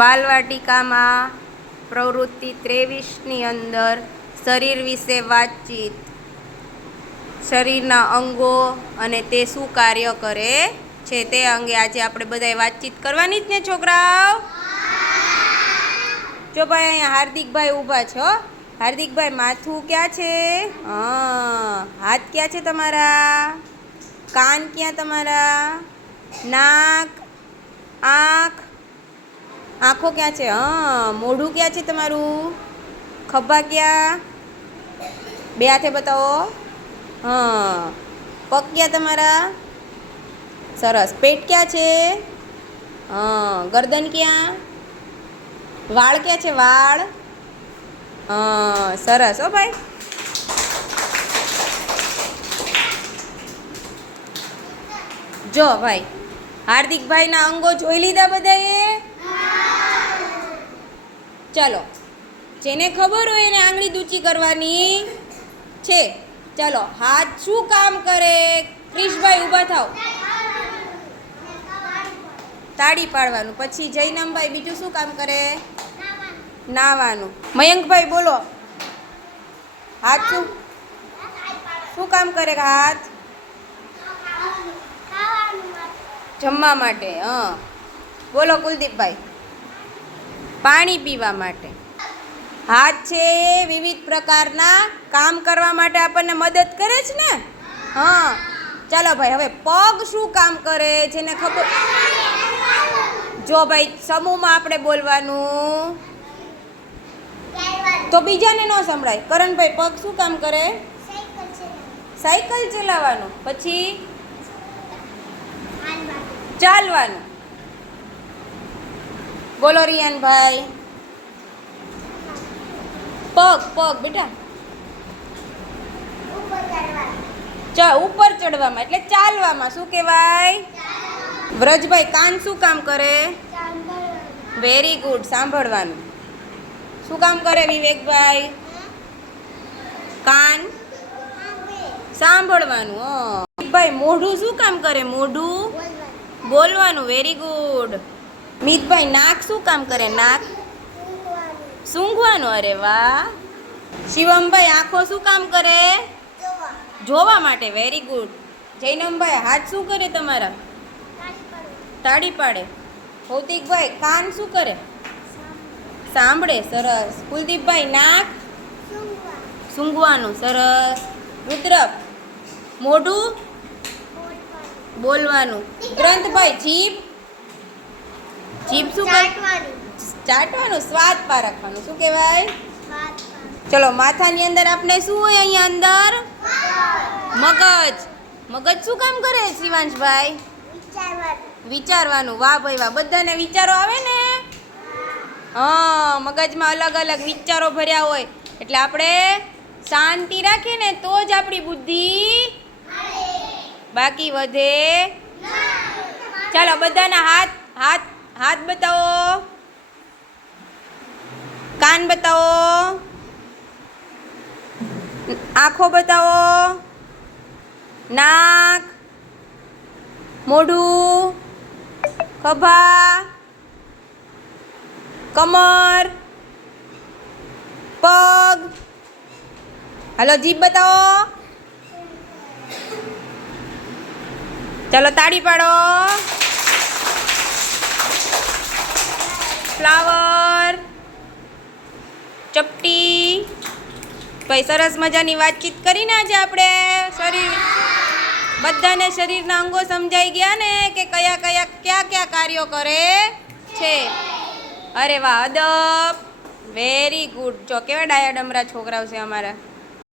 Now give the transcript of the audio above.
બાલવાટિકામાં પ્રવૃત્તિ 23ની અંદર શરીર વિશે વાતચીત. શરીરના અંગો અને તે શું કાર્ય કરે છે તે અંગે આજે આપણે બધાએ વાતચીત કરવાની જ ને છોકરાઓ? જો ભાઈ અહીંયા હાર્દિકભાઈ ઊભા છો. હાર્દિકભાઈ માથું ક્યાં છે? હાથ ક્યાં છે તમારા? કાન ક્યાં તમારા? નાક, આંખ, આંખો ક્યાં છે? મોઢું ક્યાં છે તમારું? ખભા ક્યાં? બે હાથે બતાવો. પગ ક્યાં તમારા? સરસ. પેટ ક્યાં છે? ગરદન ક્યાં? વાળ ક્યાં છે? વાળ? સરસ હો ભાઈ. જો ભાઈ, હાર્દિકભાઈના અંગો જોઈ લીધા બધાએ? ચલો, જેને ખબર હોય એને આંગળી ઊંચી કરવાની છે. ચલો, હાથ શું કામ કરે? ક્રિશભાઈ ઊભા થાવ. તાળી પાડવાનું. પછી જયનામભાઈ બીજું શું કામ કરે? નાવાનું. મયંકભાઈ બોલો, હાથ શું કામ કરે? હાથ જમવા માટે. બોલો કુલદીપભાઈ, પાણી પીવા માટે. હાથ છે એ વિવિધ પ્રકારના કામ કરવા માટે આપણને મદદ કરે છે ને. ચાલો ભાઈ, હવે પગ શું કામ કરે છે ને ખબર? જો ભાઈ, સમૂહમાં આપણે બોલવાનું તો બીજાને ન સંભળાય. કરણભાઈ, પગ શું કામ કરે? સાયકલ ચલાવવાનું. પછી ચાલવાનું. બોલો રિયાનભાઈ. પગ બેટા ઉપર ચડવામાં એટલે ચાલવામાં શું કહેવાય? વ્રજભાઈ, કાન શું કામ કરે? વેરી ગુડ, સાંભળવાનું. શું કામ કરે વિવેકભાઈ? કાન સાંભળવાનું. ભાઈ, મોઢું શું કામ કરે? મોઢું બોલવાનું. Very good. મિતભાઈ, નાક શું કામ કરે? નાક સૂંઘવાનું. અરે વાહ. શિવમભાઈ, આંખો શું કામ કરે? જોવા માટે. Very good. જૈનમભાઈ, હાથ શું કરે તમારા? તાળી પાડે. ભૌતિકભાઈ, કાન શું કરે? સાંભળે. સરસ. કુલદીપભાઈ, નાક સૂંઘવાનું. સરસ. રુદ્ર, મોઢું બોલવાનું. ગ્રંથભાઈ, જીભ શું કરે? ચાટવાનું. સ્વાદ પારખવાનું. શું કહેવાય? ચલો, માથાની અંદર આપણે શું હોય? અહીંયા અંદર મગજ શું કામ કરે શિવાંશભાઈ? વિચારવાનું. વાહ ભાઈ વાહ. બધાને વિચારો આવે ને? મગજમાં અલગ અલગ વિચારો ભર્યા હોય એટલે આપણે શાંતિ રાખીએ ને તો જ આપણી બુદ્ધિ બાકી વધે. ચાલો, બધાના હાથ બતાવો. કાન બતાવો. આંખો બતાવો. નાક, મોઢું, ખભા, કમર, પગ. હાલો, જીભ બતાવો. ચાલો, તાળી પાડો. ફ્લાવર, ચપટી. ભાઈ, સરસ મજાની વાતચીત કરીને આજે આપણે બધાને શરીરના અંગો સમજાઈ ગયા ને કે કયા કાર્યો કરે છે. અરે વાહ, અદબ. Very good. જો કેવા ડાયા ડમરા છોકરાઓ છે અમારા.